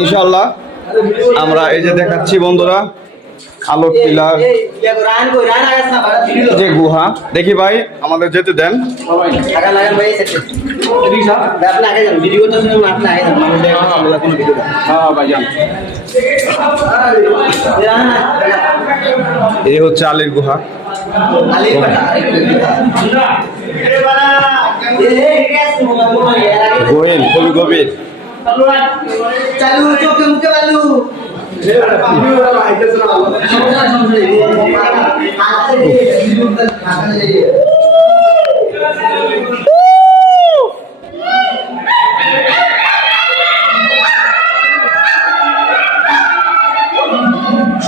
ইনশাআল্লাহ আমরা এই যে দেখাচ্ছি বন্ধুরা আলোর টিলার যে গুহা। দেখি ভাই আমাদের যেতে দেন। এই হচ্ছে আলীর গুহা। গোয়েল খুবই গভীর।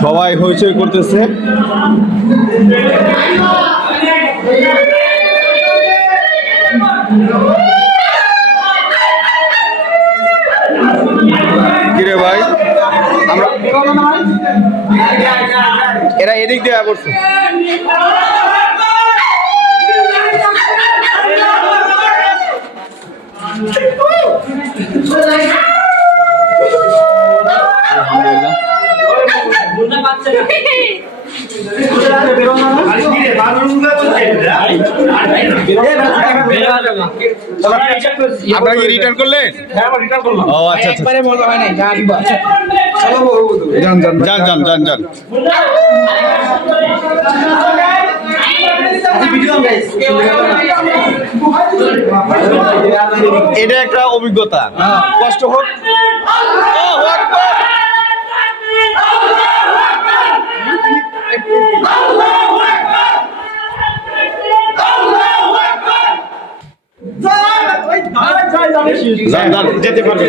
সবাই হইচই করতেছে। কিরে ভাই আমরা এরা এদিক দিয়ে পড়ছে। আপনারা কি রিটার্ন করলেন? ও আচ্ছা আচ্ছা, যান যান যান যান যান। এটা একটা অভিজ্ঞতা, কষ্ট হোক। যেতে পারবে।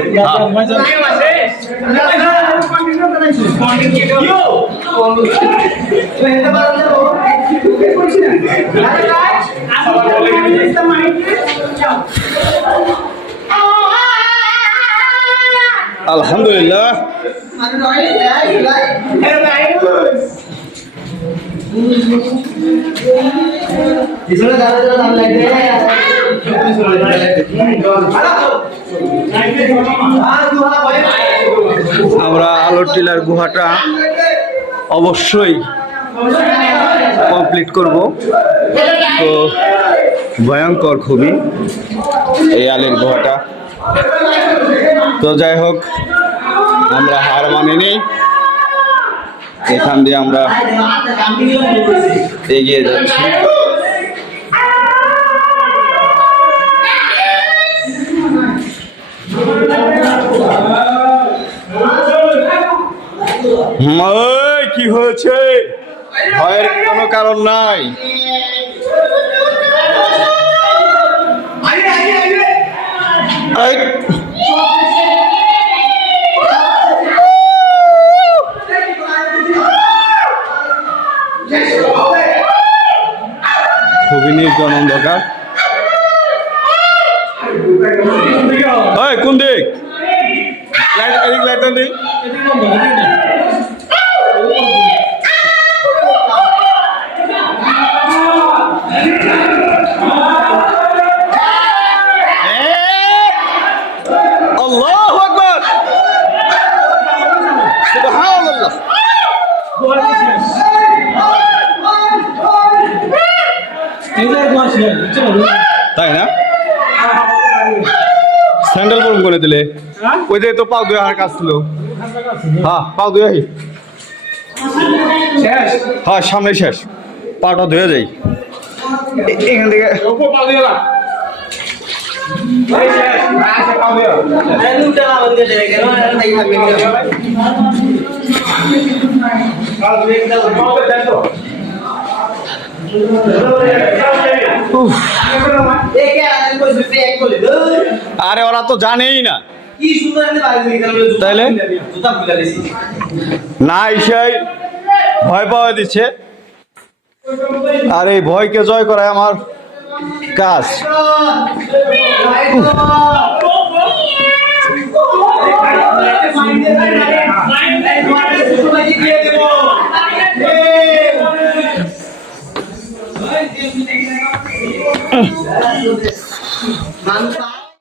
আলহামদুলিল্লাহ। আমরা আলোর টিলার গুহাটা অবশ্যই কমপ্লিট করব। তো ভয়ঙ্কর খুবই এই আলের গুহাটা। তো যাই হোক আমরা হার মানিনি, এখান দিয়ে আমরা এগিয়ে যাচ্ছি। কি হয়েছে? ভয়ের কোনো কারণ নাই। খুবই নির্জন অন্ধকার। কোন দিক? লাইট দিক। আল্লাহু আকবার, সুবহানাল্লাহ। তাই না? স্যান্ডেল পরম করে দিলে ওই যে তো পাও দুই হার কাজ ছিল। হ্যাঁ পাও দুই আহি, হ্যাঁ সামনে শেষ, পাটা ধুয়ে যাই এখান থেকে। আরে ওরা তো জানেই না, তাইলে না ইসাই ভয় পাওয়া দিচ্ছে। আর এই ভয়কে জয় করাই আমার কাজ।